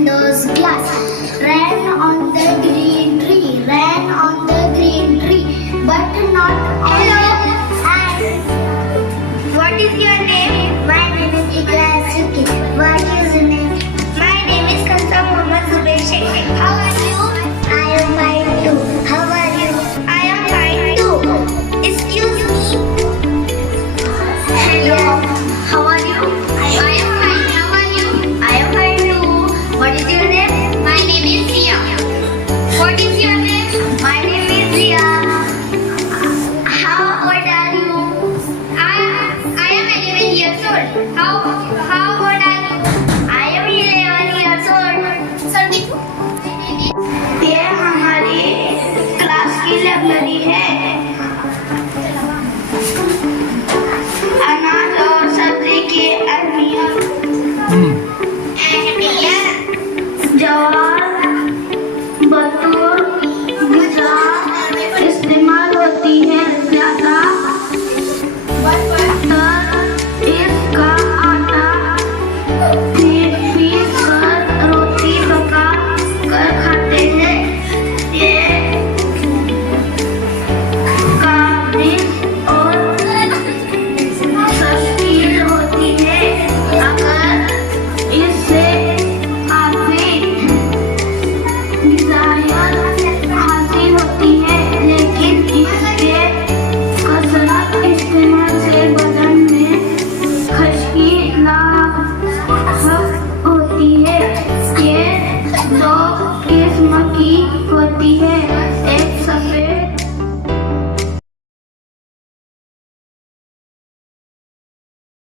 windows glass. Ran on the green tree, ran on the green tree, but not on Hello. Hi. What is your name? My name is Ikra Suki. What is your name? My name is Kansa Mohammad Zubair Sheikh. How are you? I am fine too. How are you? I am fine too. Excuse me. Hello. How are you? I am fine. How are you? I am fine too. What is your name? My name is Ria. What is your name? My name is Ria. How old are you? I am 11 years old. How old are you? I am 11 years old. Sir, देखो. Here